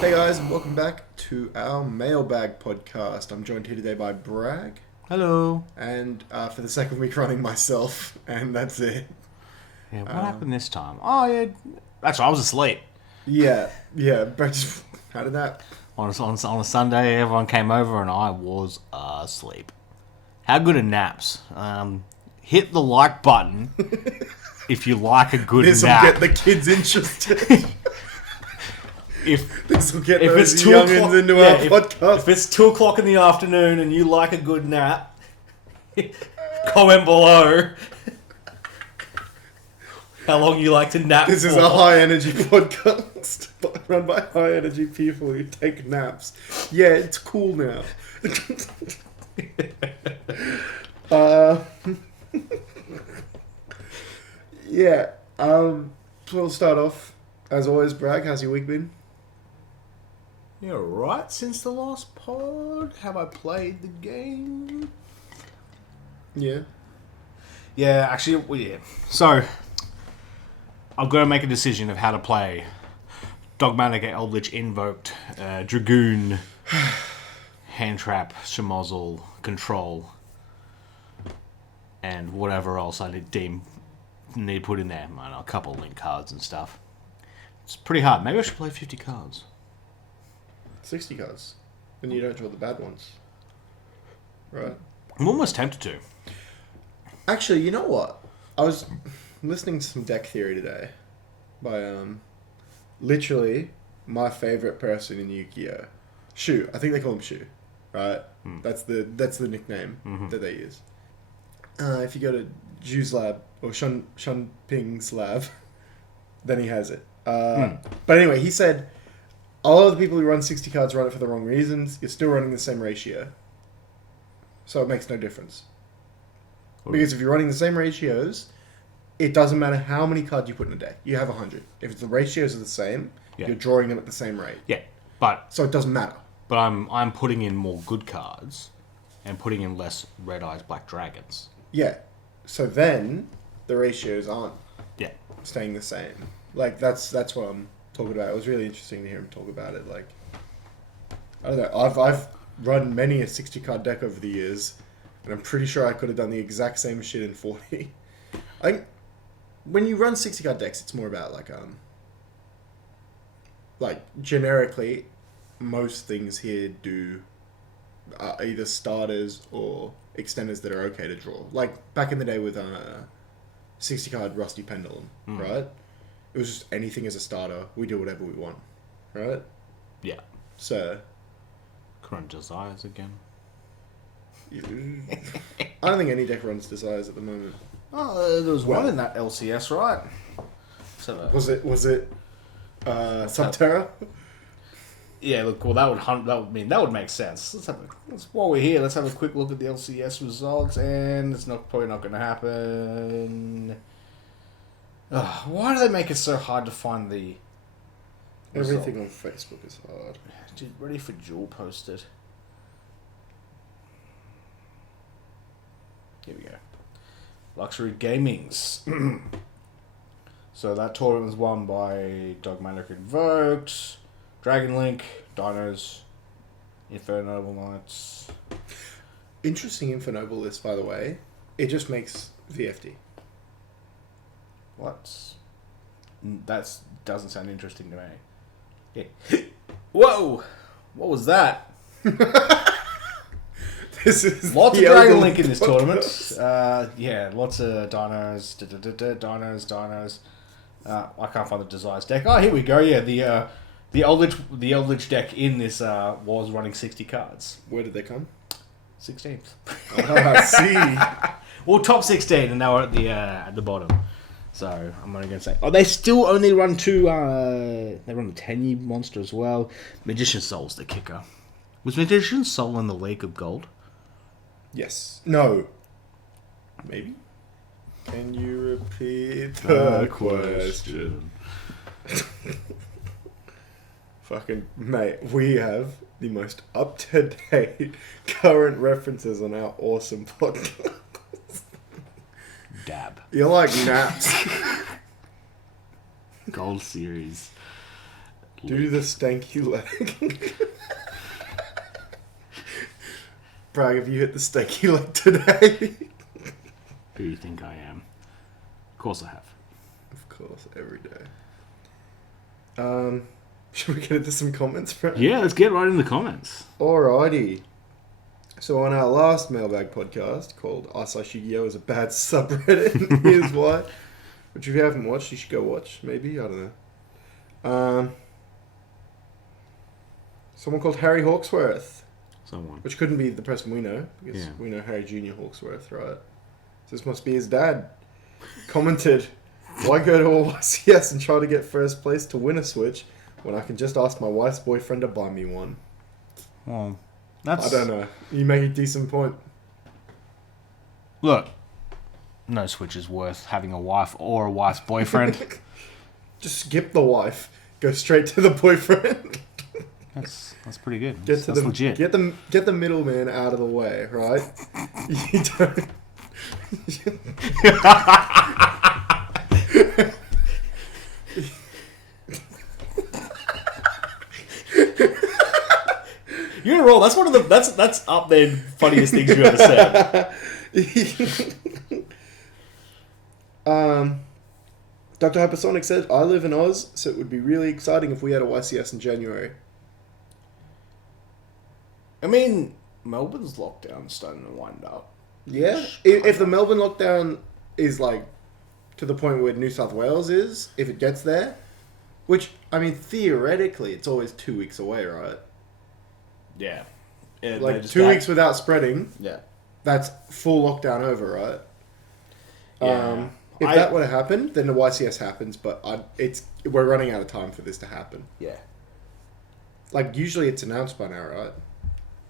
Hey guys, and welcome back to our Mailbag Podcast. I'm joined here today by Bragg. Hello. And for the second week running myself, and that's it. Yeah, what happened this time? Oh, yeah. Actually, I was asleep. Yeah, Bragg just had a nap. On a Sunday, everyone came over and I was asleep. How good are naps? Hit the like button if you like a good This will nap. get the kids interested. This will get those it's 2 youngins into our podcast. If it's 2 o'clock in the afternoon and you like a good nap, comment below how long you like to nap This for. is a high-energy podcast run by high-energy people who take naps. Yeah, it's cool now. Yeah. So we'll start off. As always, Bragg, how's your week been? Yeah, right. Since the last pod, have I played the game? Yeah. Yeah, actually, well, yeah. So, I've got to make a decision of how to play Dogmatic Eldritch Invoked, Dragoon, Hand Trap, Shamozzle, Control, and whatever else I need to put in there. I don't know, a couple of link cards and stuff. It's pretty hard. Maybe I should play 50 cards. 60 cards. Then you don't draw the bad ones. Right? I'm almost tempted to. Actually, you know what? I was listening to some deck theory today by literally my favorite person in Yugioh. Shu. I think they call him Shu. Right? That's the nickname that they use. If you go to Ju's lab or Shun Ping's lab, then he has it. But anyway, he said all of the people who run 60 cards run it for the wrong reasons. You're still running the same ratio. So it makes no difference. Because if you're running the same ratios, it doesn't matter how many cards you put in a deck. You have 100. If the ratios are the same, you're drawing them at the same rate. Yeah, but So it doesn't matter. But I'm putting in more good cards and putting in less Red Eyes Black Dragons. Yeah. So then the ratios aren't Yeah. staying the same. Like that's what I'm talking about. It was really interesting to hear him talk about it. Like, I don't know. I've run many a 60 card deck over the years, and I'm pretty sure I could have done the exact same shit in 40. I think when you run 60 card decks, it's more about like generically, most things here do either starters or extenders that are okay to draw. Like back in the day with 60 card Rusty Pendulum, right? It was just anything as a starter. We do whatever we want, right? Yeah. So, Current Desires again. I don't think any deck runs Desires at the moment. Oh, there was one in that LCS, right? So, Was it Subterra? yeah, look, well, that would make sense. While we're here, let's have a quick look at the LCS results, and it's probably not going to happen. Why do they make it so hard to find the Everything on Facebook is hard. Dude, ready for Jewel posted. Here we go. Luxury Gamings. So that tournament was won by Dogmatic Invoked, Dragon Link, Dinos, Infernoble Knights. Interesting Infernoble list, by the way. It just makes VFD. What? That doesn't sound interesting to me. Yeah. Whoa! What was that? This is Lots of the Dragon Elden Link in this podcast. tournament. Yeah, lots of dinos. Dinos. I can't find the Desires deck. Oh, here we go. Yeah, the Eldritch deck in this was running 60 cards. Where did they come? 16th. I see. Well, top 16, and now we're at the bottom. So I'm only going to say, they still only run 2. They run the 10-year monster as well. Magician Soul's the kicker. Was Magician Soul in the League of Gold? Yes. No. Maybe. Can you repeat the question? Fucking mate, we have the most up-to-date current references on our awesome podcast. Dab. You're like naps. Gold Series. Do the stanky leg. Bragg, have you hit the stanky leg today? Who do you think I am? Of course I have. Of course, every day. Should we get into some comments, Bragg? Yeah, let's get right in the comments. Alrighty. So on our last mailbag podcast called Yu-Gi-Oh! Is a bad subreddit, and here's why. Which if you haven't watched, you should go watch. Maybe, I don't know. Someone called Harry Hawksworth. Someone. Which couldn't be the person we know, because we know Harry Jr. Hawksworth, right? So this must be his dad. Commented, why go to a YCS and try to get first place to win a Switch when I can just ask my wife's boyfriend to buy me one? Well, that's... I don't know. You make a decent point. Look, no Switch is worth having a wife or a wife's boyfriend. Just skip the wife. Go straight to the boyfriend. That's pretty good. That's legit. Get the middleman out of the way, right? You don't. You're in a roll. That's one of the that's up there funniest things you ever said. Dr. Hypersonic said, I live in Oz, so it would be really exciting if we had a YCS in January. I mean, Melbourne's lockdown's starting to wind up. Yeah? If the Melbourne lockdown is like to the point where New South Wales is, if it gets there, which, I mean, theoretically, it's always 2 weeks away, right? Yeah. Like 2 weeks without spreading. Yeah. That's full lockdown over, right? Yeah. If that would have happened, then the YCS happens, but we're running out of time for this to happen. Yeah. Like, usually it's announced by now, right?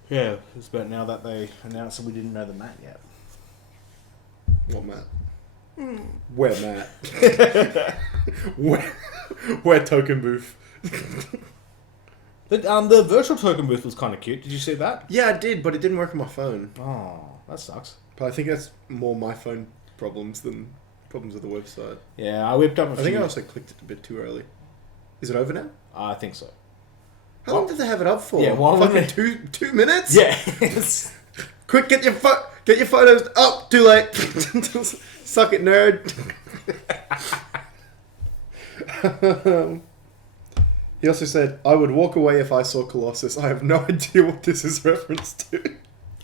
Yeah, it's about now that they announced that we didn't know the Matt yet. What Matt? Where Matt? Where Token Booth? But the virtual token booth was kind of cute. Did you see that? Yeah, I did, but it didn't work on my phone. Oh, that sucks. But I think that's more my phone problems than problems with the website. Yeah, I whipped up I think I also clicked it a bit too early. Is it over now? I think so. How long did they have it up for? Yeah, fucking 2 minutes? Yeah. Quick, get your photos up. Too late. Suck it, nerd. He also said, I would walk away if I saw Colossus. I have no idea what this is reference to.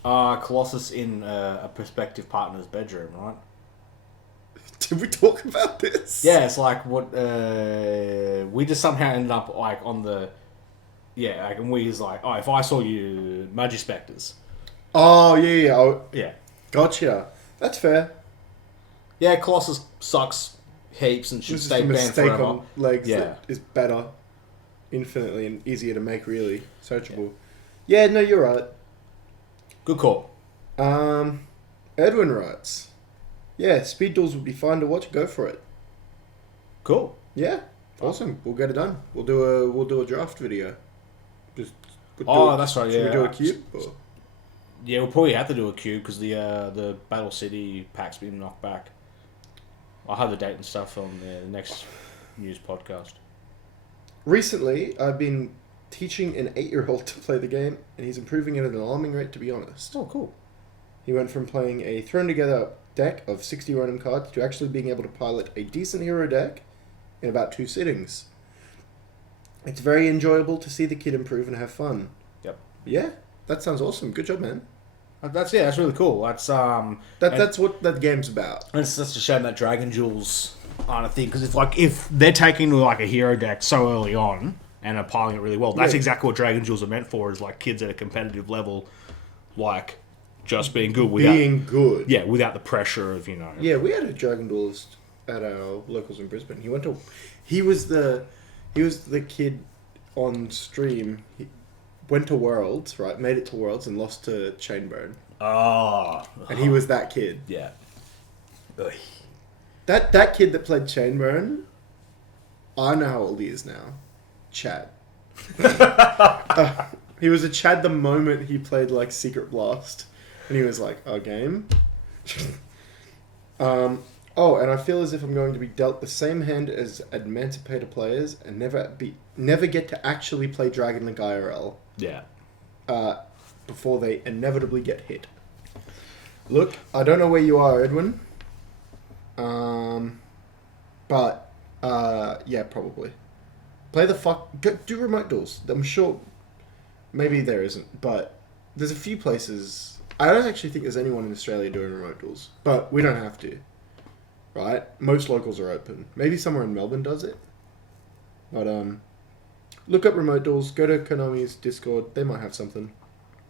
Colossus in a prospective partner's bedroom, right? Did we talk about this? Yeah, it's like what we just somehow ended up like on the and we was like, oh, if I saw you Magispectors. Oh yeah. Oh, yeah. Gotcha. That's fair. Yeah, Colossus sucks heaps and should stay banned forever. On legs that is better, infinitely and easier to make. Really searchable. Yeah, no, you're right. Good call. Edwin writes, yeah, Speed Duels would be fun to watch. Go for it. Cool. Yeah, awesome. We'll get it done. We'll do a draft video. That's right. Should we do a Yeah. cube? Or? Yeah, we'll probably have to do a queue because the Battle City pack's been knocked back. I'll have the date and stuff on the next news podcast. Recently, I've been teaching an 8-year-old to play the game, and he's improving at an alarming rate, to be honest. Oh, cool. He went from playing a thrown-together deck of 60 random cards to actually being able to pilot a decent hero deck in about 2 sittings. It's very enjoyable to see the kid improve and have fun. Yep. Yeah, that sounds awesome. Good job, man. That's really cool. That's that's what that game's about. It's just a shame that Dragon Jewels aren't a thing because if they're taking like a hero deck so early on and are piling it really well, that's exactly what Dragon Jewels are meant for. Is like kids at a competitive level, like just being good good. Yeah, without the pressure of Yeah, we had a Dragon Duelist at our locals in Brisbane. He was the kid on stream. He went to Worlds, right? Made it to Worlds and lost to Chainburn. Oh. And he was that kid. Yeah. Ugh. That kid that played Chainburn, I know how old he is now. Chad. He was a Chad the moment he played like Secret Blast. And he was like, game. Oh, and I feel as if I'm going to be dealt the same hand as Emancipator players and never get to actually play Dragon Link IRL. Yeah. Before they inevitably get hit. Look, I don't know where you are, Edwin. But yeah, probably. Play the do remote duels. I'm sure. Maybe there isn't, but there's a few places. I don't actually think there's anyone in Australia doing remote duels, but we don't have to. Right? Most locals are open. Maybe somewhere in Melbourne does it. But look up remote duels. Go to Konami's Discord. They might have something.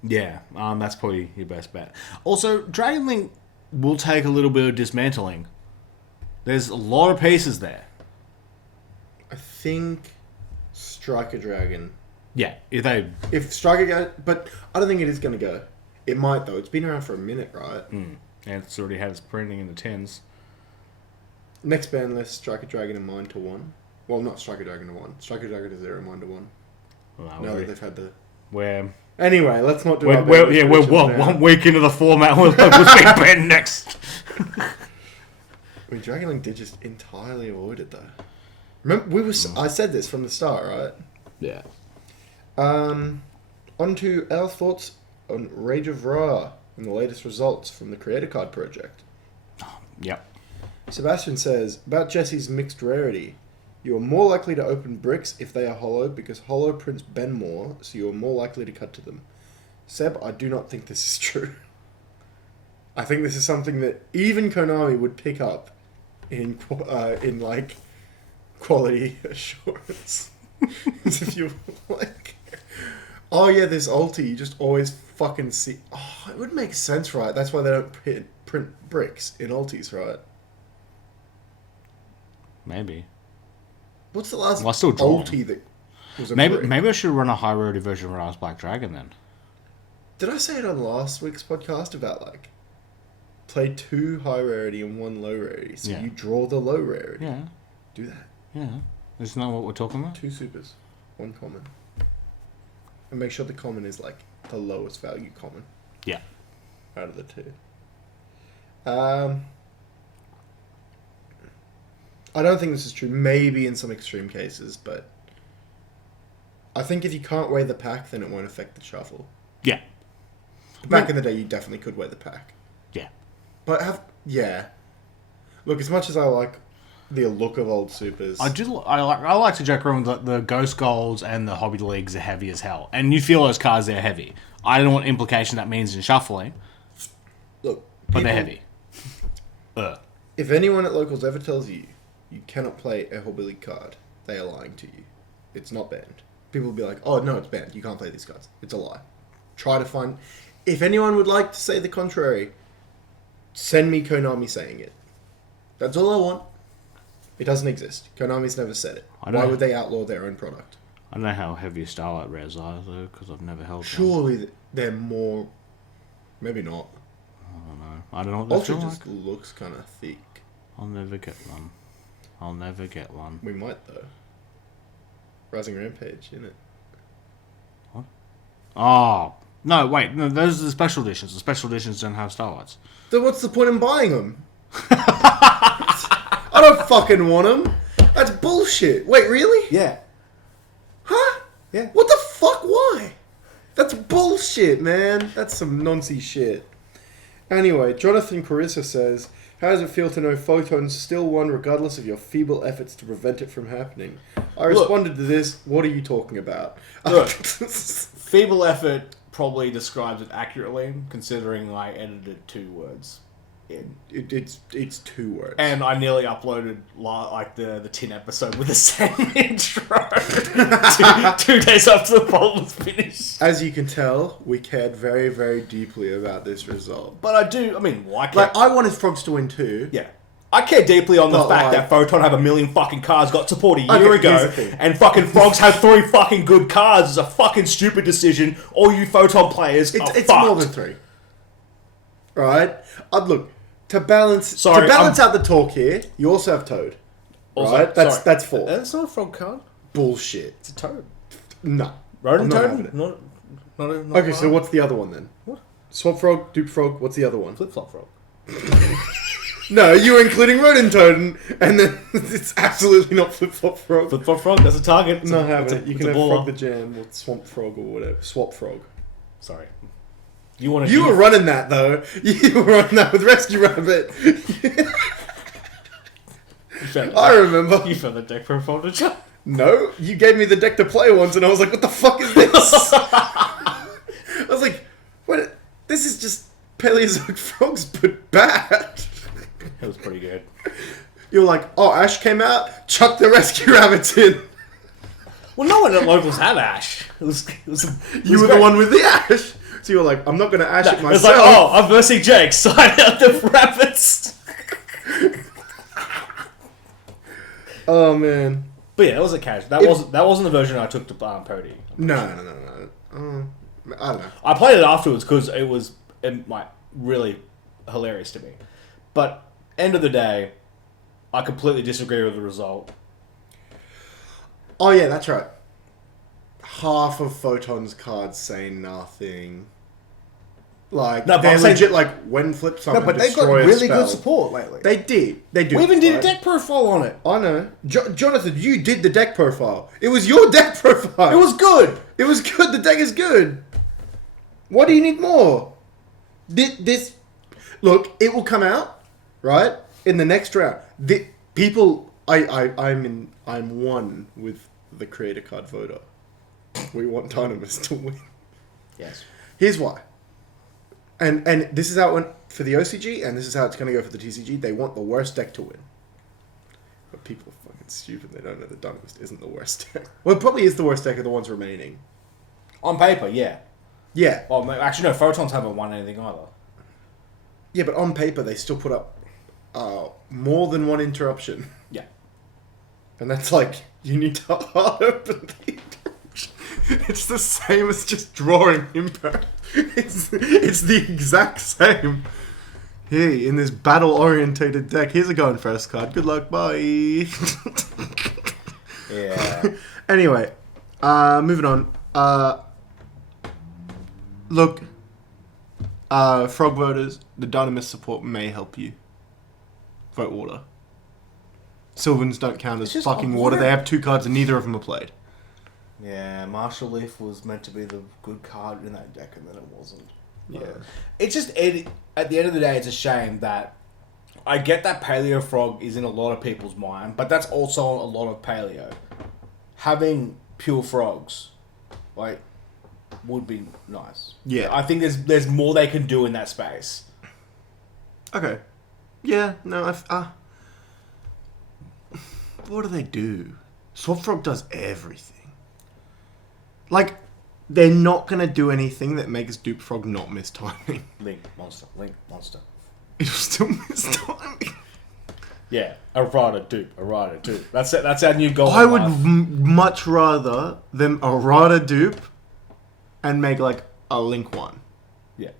Yeah, that's probably your best bet. Also, Dragon Link will take a little bit of dismantling. There's a lot of pieces there. I think Striker Dragon. Yeah, if Striker goes, but I don't think it is going to go. It might though. It's been around for a minute, right? And it's already had its printing in the 10s. Next ban list: Striker Dragon and Mine to 1. Well, not Striker Dragon to 1. Striker Dragon to 0, Mine to 1. Well, now that they've had the. We're Anyway, let's not do. We're one week into the format. We'll be banned next. I mean, Dragon Link did just entirely avoid it though. Remember, I said this from the start, right? Yeah. On to our thoughts on Rage of Ra and the latest results from the Creator Card project. Yep. Sebastian says, about Jesse's mixed rarity. You are more likely to open bricks if they are hollow because hollow prints bend more, so you are more likely to cut to them. Seb, I do not think this is true. I think this is something that even Konami would pick up in like quality assurance. As if you're like, oh yeah, this ulti, you just always fucking see. Oh, it would make sense, right? That's why they don't print bricks in ultis, right? Maybe. What's the last drawing. ulti that was a maybe brick? Maybe I should run a high rarity version of Rise Black Dragon then. Did I say it on last week's podcast about like play 2 high rarity and 1 low rarity, so you draw the low rarity? Yeah. Do that. Yeah. Isn't that what we're talking about? 2 supers, 1 common, and make sure the common is like the lowest value common. Yeah. Out of the 2. I don't think this is true. Maybe in some extreme cases, but I think if you can't weigh the pack, then it won't affect the shuffle. Yeah. Back in the day, you definitely could weigh the pack. Yeah. But look, as much as I like the look of old supers, I like to joke around that the Ghost Golds and the Hobby Leagues are heavy as hell, and you feel those cards, they're heavy. I don't know what implication that means in shuffling. Look, but they're heavy. If anyone at locals ever tells you you cannot play a Hobby League card, they are lying to you. It's not banned. People will be like, oh no, it's banned. You can't play these cards. It's a lie. Try to find. If anyone would like to say the contrary, send me Konami saying it. That's all I want. It doesn't exist. Konami's never said it. Why would they outlaw their own product? I don't know how heavy Starlight rares are, though, because I've never held them. Surely they're more... Maybe not. I don't know what they Ultra feel just looks kind of thick. I'll never get one. We might, though. Rising Rampage, innit? What? Oh. No, wait. No, those are the special editions. The special editions don't have Starlights. So what's the point in buying them? I don't fucking want them. That's bullshit. Wait, really? Yeah. Huh? Yeah. What the fuck? Why? That's bullshit, man. That's some nonsense shit. Anyway, Jonathan Carissa says, how does it feel to know Photons still won regardless of your feeble efforts to prevent it from happening? I responded to this, what are you talking about? Look, feeble effort probably describes it accurately, considering I edited 2 words in. It's 2 words. And I nearly uploaded the tin episode with the same intro 2 days after the poll was finished. As you can tell, we cared very, very deeply about this result. But I do, I mean, why care? Like, I wanted Frogs to win too. Yeah. I care deeply on the fact that Photon have a million fucking cards, got support a year ago, and fucking Frogs have 3 fucking good cards. It's a fucking stupid decision. All you Photon players are It's fucked. more than 3. Right? Look, to balance out the talk here, you also have Toad. Also, right? That's 4. That's not a frog card. Bullshit. It's a toad. No. Rodent I'm not toad? having it. Not Okay, so what's the other one then? What? Swap Frog, Dupe Frog, what's the other one? Flip-flop frog. No, you were including Rodentone, and then it's absolutely not Flip-Flop Frog. Flip-Flop Frog, that's a target. It's not having it. You can have baller. Frog the Jam, or Swamp Frog, or whatever. Swap Frog. Sorry. You were running that, though. You were running that with Rescue Rabbit. I remember. You found the deck profile, did you? No, you gave me the deck to play once, and I was like, what the fuck is this? I was like, what? This is just Paleozoic Frogs, but bad. It was pretty good. You're like, oh, Ash came out, chuck the Rescue Rabbits in. Well, no one at locals had Ash. You were the one with the Ash. So you were like, I'm not going to Ash it myself. It's like, oh, I'm versing Jake, sign out the rabbits. Oh, man. But yeah, it was a cash. That wasn't the version I took to Pody. No. I don't know. I played it afterwards because it was like really hilarious to me. But end of the day, I completely disagree with the result. Oh yeah, that's right. Half of Photons cards say nothing. Like no, they're legit. Like when flip summon, No, but they've got really good support lately. They do. We even did a deck profile on it. I know, Jonathan. You did the deck profile. It was your deck profile. It was good. It was good. The deck is good. What do you need more? This look. It will come out right in the next round. I'm one with the creator card voter. We want Dynamis to win. Yes. Here's why. And this is how it went for the OCG, and this is how it's going to go for the TCG. They want the worst deck to win. But people are fucking stupid. They don't know that Dynamis isn't the worst deck. Well, it probably is the worst deck of the ones remaining. On paper, yeah. Yeah. Well, actually, no, Photons haven't won anything either. Yeah, but on paper, they still put up more than one interruption. Yeah. And that's like, you need to hard open the interruption. It's the same as just drawing impact. It's the exact same. Hey, in this battle-orientated deck, here's a going first card. Good luck, bye. Yeah. Anyway, moving on. Look, frog voters, the Dynamis support may help you. Vote water. Sylvans don't count as fucking water. They have 2 cards and neither of them are played. Yeah, Martial Leaf was meant to be the good card in that deck, and then it wasn't. Yeah. It's just, at the end of the day, it's a shame that I get that Paleo Frog is in a lot of people's mind, but that's also a lot of Paleo. Having pure frogs, like, would be nice. Yeah. I think there's more they can do in that space. Okay. Yeah, no, what do they do? Swap Frog does everything. Like, they're not going to do anything that makes Dupe Frog not miss timing. Link monster. It'll still miss timing. Yeah, errata dupe. That's it. That's our new goal. I would much rather them errata dupe and make, like, a Link 1. Yeah.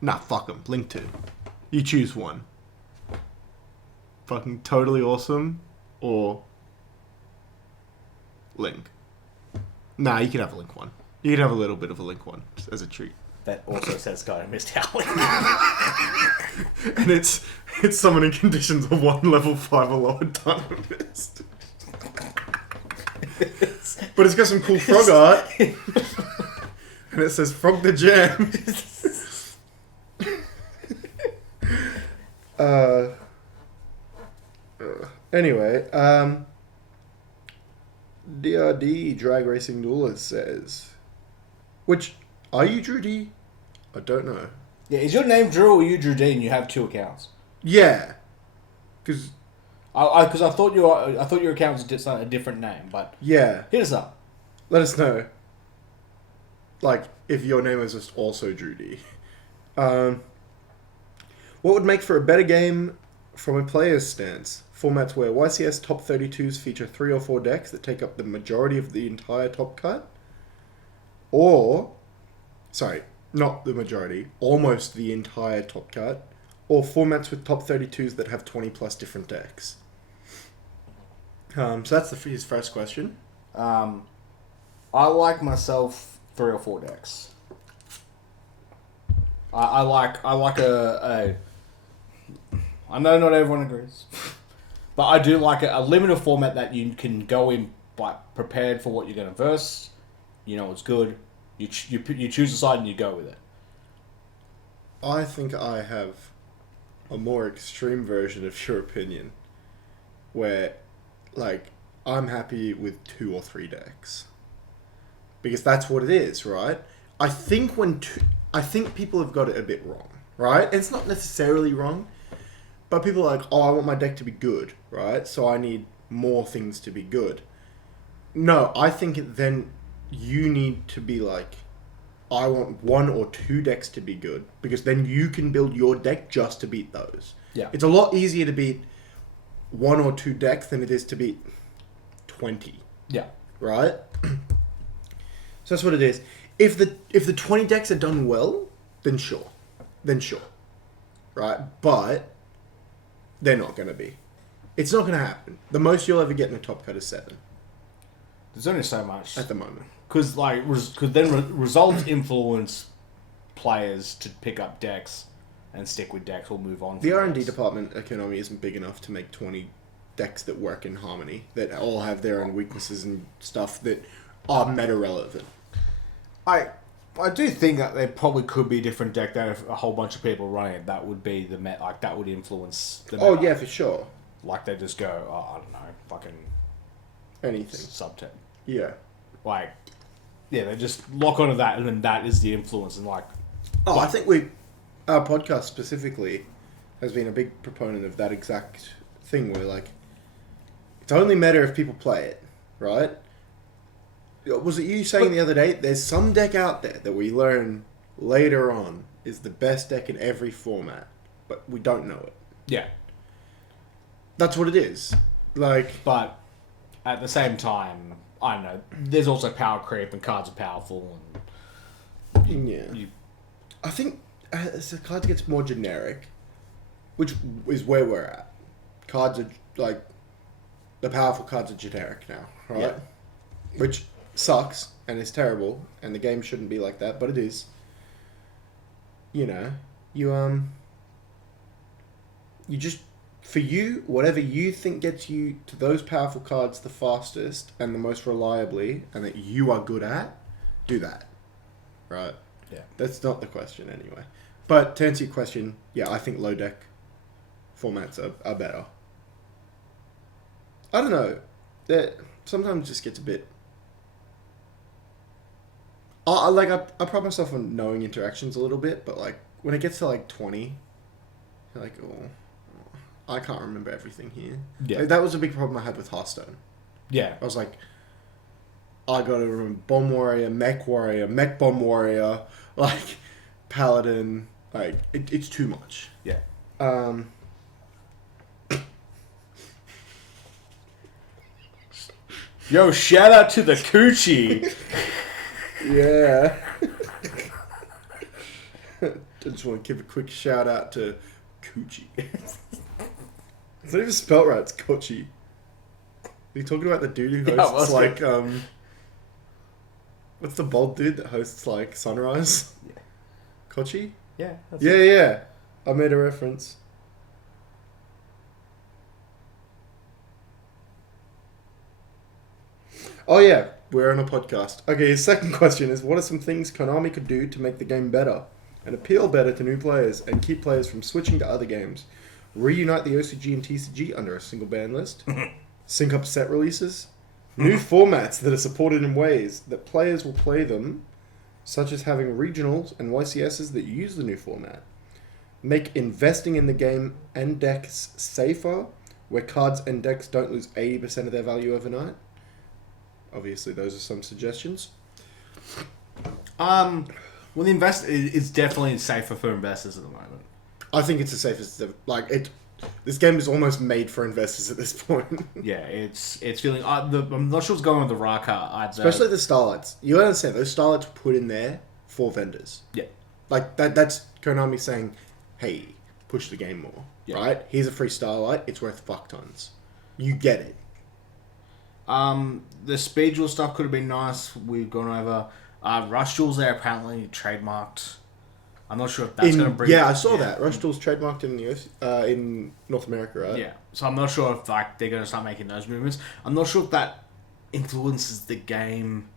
Nah, fuck them. Link 2. You choose one. Fucking totally awesome or Link. Nah, you can have a Link 1. You can have a little bit of a Link 1 just as a treat. That also says Sky missed Howling. And it's summoning conditions of 1 level 5 or lower Dynamis. But it's got some cool frog art. And it says Frog the Jam. Anyway, DRD Drag Racing Duelist says, which, are you Drew D? I don't know. Yeah, is your name Drew or you Drew D and you have 2 accounts? Yeah. Because I thought your account was a different name, but yeah. hit us up. Let us know. Like, if your name is just also Drew D. What would make for a better game from a player's stance? Formats where YCS top 32s feature 3 or 4 decks that take up the majority of the entire top cut? Or, sorry, not the majority, almost the entire top cut? Or formats with top 32s that have 20 plus different decks? So that's his first question. I like myself 3 or 4 decks. I like I know not everyone agrees. But I do like a limited format that you can go in prepared for what you're going to verse. You know it's good. You choose a side and you go with it. I think I have a more extreme version of your opinion, where, like, I'm happy with 2 or 3 decks, because that's what it is, right? I think people have got it a bit wrong, right? It's not necessarily wrong, but people are like, oh, I want my deck to be good, right? So I need more things to be good. No, I think then you need to be like, I want 1 or 2 decks to be good, because then you can build your deck just to beat those. Yeah. It's a lot easier to beat 1 or 2 decks than it is to beat 20. Yeah. Right? So that's what it is. If the 20 decks are done well, then sure. Right? But they're not going to be. It's not going to happen. The most you'll ever get in a top cut is 7. There's only so much. At the moment. Because results influence players to pick up decks and stick with decks or move on. The R&D department at Konami isn't big enough to make 20 decks that work in harmony, that all have their own weaknesses and stuff that are meta relevant. I do think that there probably could be a different deck that if a whole bunch of people running it, that would be the that would influence the meta. Oh yeah, for sure. Like they just go, oh, I don't know, fucking anything. Subtech. Yeah. Like, yeah, they just lock onto that, and then that is the influence, and like. Oh, I think our podcast specifically has been a big proponent of that exact thing, where like, it's only meta if people play it, right? Was it you saying the other day, there's some deck out there that we learn later on is the best deck in every format, but we don't know it. Yeah. That's what it is. Like, but at the same time, I don't know, there's also power creep and cards are powerful. And yeah. I think as the card gets more generic, which is where we're at. Cards are, like, the powerful cards are generic now, right? Yeah. Which sucks and is terrible, and the game shouldn't be like that, but it is. You know, you just, for you, whatever you think gets you to those powerful cards the fastest and the most reliably, and that you are good at, do that. Right? Yeah. That's not the question anyway. But to answer your question, yeah, I think low deck formats are better. I don't know. That sometimes just gets a bit... I pride myself on knowing interactions a little bit, but like when it gets to like 20, you're like, oh, I can't remember everything here. Yeah. Like, that was a big problem I had with Hearthstone. Yeah. I was like, I gotta remember Bomb Warrior, Mech Bomb Warrior, like Paladin. Like it's too much. Yeah. Yo, shout out to the coochie. Yeah. I just want to give a quick shout out to Coochie. It's not even spelled right, it's Kochi. Are you talking about the dude who hosts like, what's the bald dude that hosts like Sunrise? Yeah. Kochi? Yeah. Yeah. I made a reference. Oh yeah, we're on a podcast. Okay, his second question is, what are some things Konami could do to make the game better and appeal better to new players and keep players from switching to other games? Reunite the OCG and TCG under a single ban list? Sync up set releases? New formats that are supported in ways that players will play them, such as having regionals and YCSs that use the new format? Make investing in the game and decks safer, where cards and decks don't lose 80% of their value overnight? Obviously, those are some suggestions. Well, the it's definitely safer for investors at the moment. I think it's the safest. This game is almost made for investors at this point. Yeah, it's feeling. I'm not sure what's going on with the Raka. Especially the Starlights. You understand those Starlights were put in there for vendors. Yeah, like that's Konami saying, "Hey, push the game more." Yeah. Right? Here's a free Starlight. It's worth fuck tons. You get it. The speed jewel stuff could have been nice. We've gone over. Rush jewels, they're apparently trademarked. I'm not sure if that's going to bring... Yeah, I saw that. Rush Duel's trademarked in the US, in North America, right? Yeah, so I'm not sure if like they're going to start making those movements. I'm not sure if that influences the game.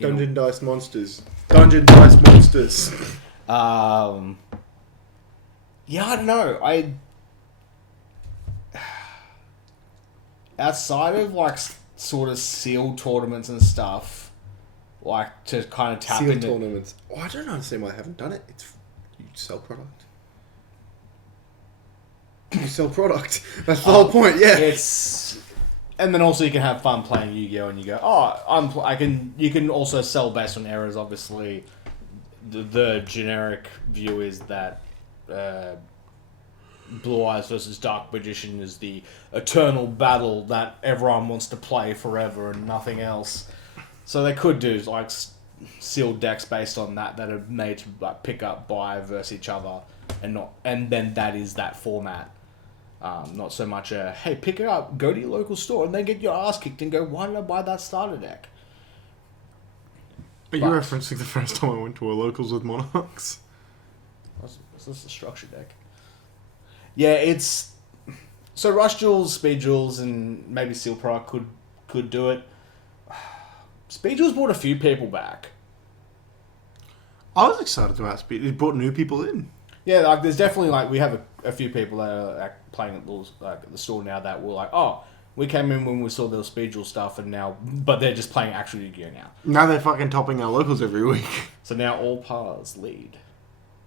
Dungeon Dice Monsters. Dungeon Dice Monsters. Yeah, I don't know. Outside of like sort of sealed tournaments and stuff, like to kind of tap Sealed into tournaments. Oh, I don't understand why I haven't done it. It's you sell product. You sell product. That's the whole point. Yeah. And then also you can have fun playing Yu-Gi-Oh! And you go, you can also sell based on errors. Obviously, the generic view is that Blue Eyes versus Dark Magician is the eternal battle that everyone wants to play forever and nothing else. So they could do like sealed decks based on that are made to like pick up, buy versus each other, and then that is that format. Not so much hey, pick it up, go to your local store, and then get your ass kicked and go, why did I buy that starter deck? Are you referencing the first time I went to a locals with Monarchs? Is this a structure deck? Yeah, it's... So Rush Duels, Speed Duels, and maybe Seal Product could do it. Speed Duels brought a few people back. I was excited about Speed. It brought new people in. Yeah, like there's definitely like we have a few people that are like, playing at the store now that were like, oh, we came in when we saw the Speed Duel stuff, and now, but they're just playing actual Yu-Gi-Oh now. Now they're fucking topping our locals every week. So now all paths lead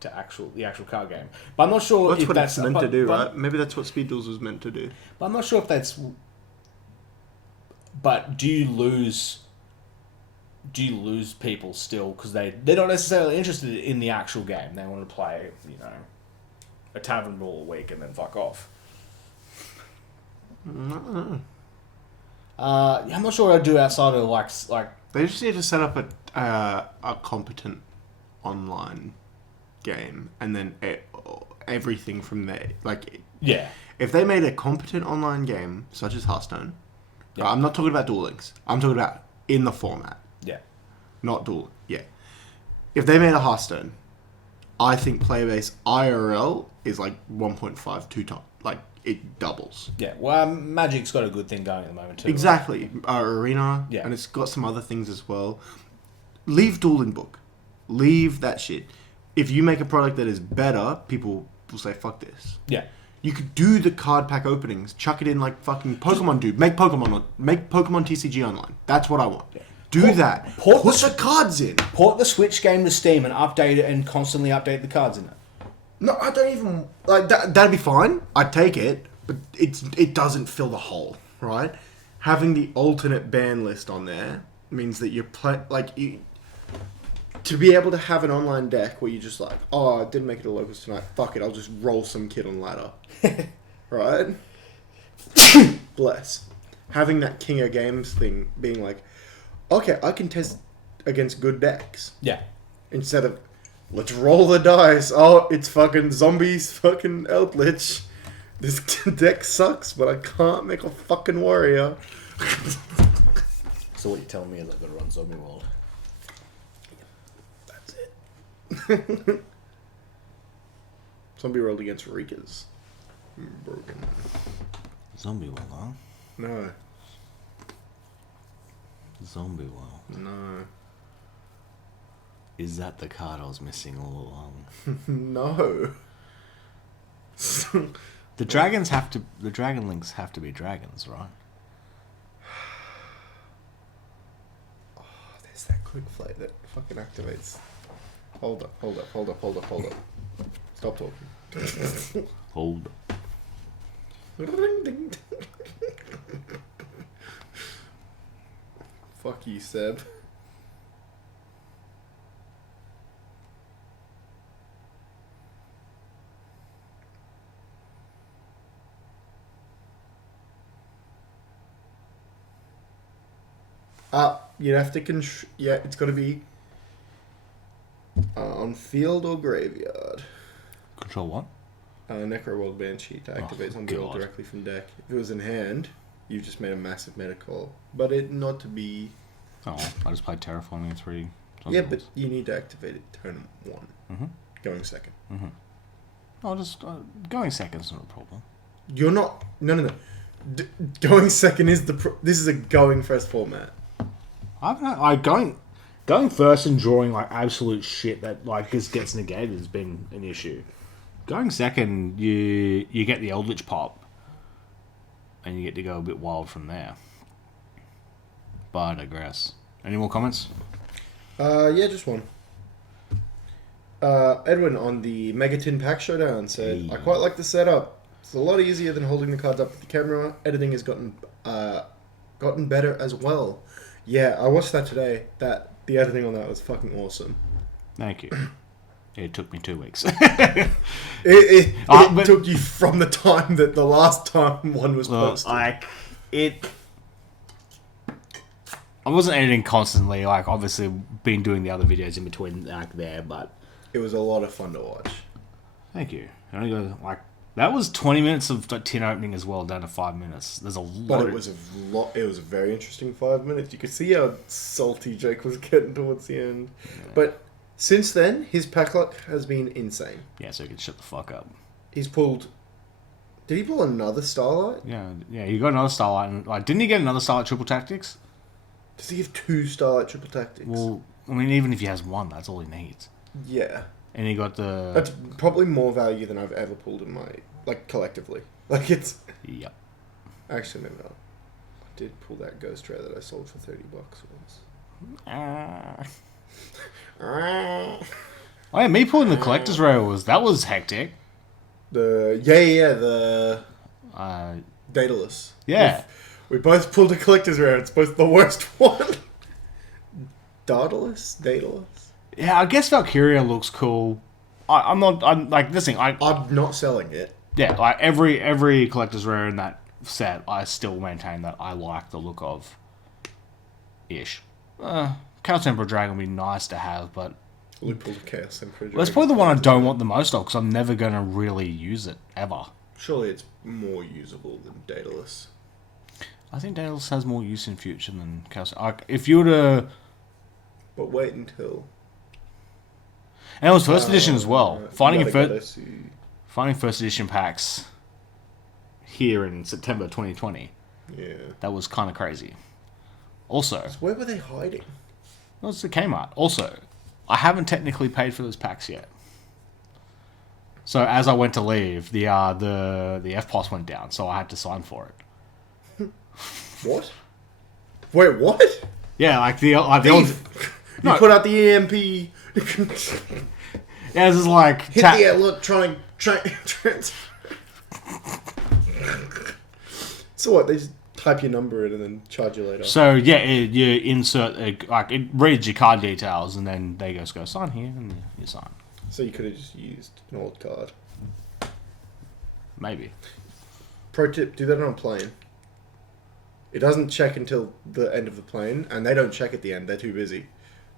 to the actual card game. But I'm not sure that's if what that's it's meant to do, right? Maybe that's what Speed Duels was meant to do. But I'm not sure if that's. But do you lose people still because they're not necessarily interested in the actual game? They want to play, a tavern brawl a week and then fuck off. I don't know. I'm not sure what I'd do outside of like. They just need to set up a competent online game, and then everything from there. Like, yeah, if they made a competent online game such as Hearthstone, yeah. I'm not talking about Duel Links. I'm talking about in the format. Yeah. Not Duel. Yeah. If they made a Hearthstone, I think player base IRL is like 1.5, 2 times. Like, it doubles. Yeah. Well, Magic's got a good thing going at the moment too. Exactly. Arena. Yeah. And it's got some other things as well. Leave Dueling Book. Leave that shit. If you make a product that is better, people will say, fuck this. Yeah. You could do the card pack openings. Chuck it in like fucking Pokemon do. Make Pokemon TCG online. That's what I want. Yeah. Do that. Put the cards in. Port the Switch game to Steam and update it and constantly update the cards in it. No, I don't even... Like, that'd be fine. I'd take it. But it doesn't fill the hole, right? Having the alternate ban list on there means that you're... to be able to have an online deck where you're just like, oh, I didn't make it to locals tonight. Fuck it, I'll just roll some kid on ladder. Right? Bless. Having that King of Games thing being like, okay, I can test against good decks. Yeah. Instead of, let's roll the dice. Oh, it's fucking zombies, fucking Eldritch. This deck sucks, but I can't make a fucking warrior. So what you're telling me is I've got to run Zombie World. Zombie rolled against Reekers. Broken. Zombie World, huh? No. Zombie World. No. Is that the card I was missing all along? No. The Dragon Links have to be dragons, right? Oh, there's that quick flight that fucking activates. Hold up. Stop talking. Hold up. Fuck you, Seb. You'd have to it's got to be on field or graveyard. Control what? Necro World Banshee to activate Zombie World directly from deck. If it was in hand, you've just made a massive meta call. But it not to be... Oh, I just played Terraforming 3. Yeah, but you need to activate it turn 1. Mm-hmm. going second. Mm-hmm. I'll just going second's not a problem. You're not. No. Going second is this is a going first format. Going first and drawing like absolute shit that like just gets negated has been an issue. Going second, you get the Eldritch pop, and you get to go a bit wild from there. But I digress. Any more comments? Yeah, just one. Edwin on the Megatin Pack Showdown said, I quite like the setup. It's a lot easier than holding the cards up with the camera. Editing has gotten better as well. Yeah, I watched that today. The editing on that was fucking awesome. Thank you. It took me 2 weeks. It took you from the time that the last time one was posted. I wasn't editing constantly. Like, obviously, been doing the other videos in between, like there, but it was a lot of fun to watch. Thank you. I only go like that was 20 minutes of tin opening as well, down to 5 minutes. There's a lot. But it was a very interesting 5 minutes. You could see how salty Jake was getting towards the end. Yeah. But since then, his pack luck has been insane. Yeah, so he can shut the fuck up. He's pulled. Did he pull another Starlight? Yeah. He got another Starlight, and like, didn't he get another Starlight Triple Tactics? Does he have 2 Starlight Triple Tactics? Well, I mean, even if he has 1, that's all he needs. Yeah. And he got the... That's probably more value than I've ever pulled in my... Like, collectively. Like, it's... Yep. Actually, maybe not. I did pull that Ghost Rare that I sold for $30 once. Oh yeah, me pulling the Collector's Rare was hectic. The Daedalus. Yeah. We both pulled a Collector's Rare. It's both the worst one. Daedalus? Yeah, I guess Valkyria looks cool. I'm like this thing. I'm not selling it. Yeah, like every Collector's Rare in that set, I still maintain that I like the look of. Ish. Chaos Emperor Dragon would be nice to have, but Luke pulled a Chaos Emperor Dragon. That's probably the one I don't want the most of, because I'm never going to really use it, ever. Surely it's more usable than Daedalus. I think Daedalus has more use in future than Chaos. If you were to... But wait until... And it was first edition as well. Finding first edition packs here in September 2020. Yeah. That was kind of crazy. Also... So where were they hiding? It was the Kmart. Also, I haven't technically paid for those packs yet. So as I went to leave, the FPOS went down, so I had to sign for it. What? Wait, what? Yeah, like the old... You put out the EMP. Yeah, this is like... Hit the electronic... So what, they just type your number in and then charge you later? So, yeah, you insert... it reads your card details, and then they go sign here, and you sign. So you could have just used an old card. Maybe. Pro tip, do that on a plane. It doesn't check until the end of the plane, and they don't check at the end. They're too busy.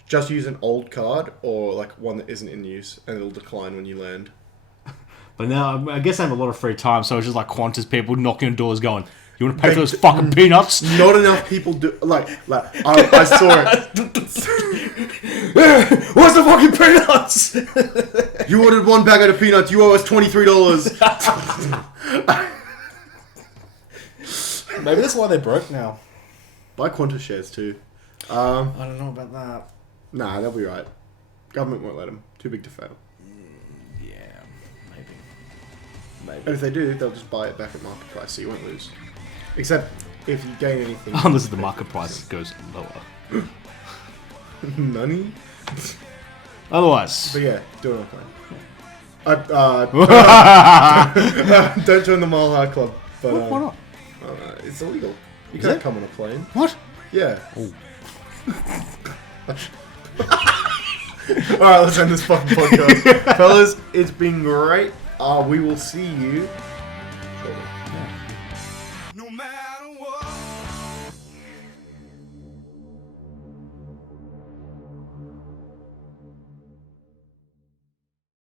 Just use an old card or like one that isn't in use, and it'll decline when you land. But now, I guess I have a lot of free time, so it's just like Qantas people knocking on doors going, you want to pay for those fucking peanuts? Not enough people do... Like I saw it. Where's the fucking peanuts? You ordered one bag of peanuts, you owe us $23. Maybe that's why they're broke now. Buy Qantas shares too. I don't know about that. Nah, they'll be right. Government won't let them. Too big to fail. Yeah, maybe. And if they do, they'll just buy it back at market price, so you won't lose. Except if you gain anything... Unless the market price goes lower. Money? Otherwise. But yeah, do it on a plane. Don't join the Mile High Club. But, why not? It's illegal. You can't come on a plane. What? Yeah. Alright, let's end this fucking podcast. Fellas, it's been great. We will see you shortly. No matter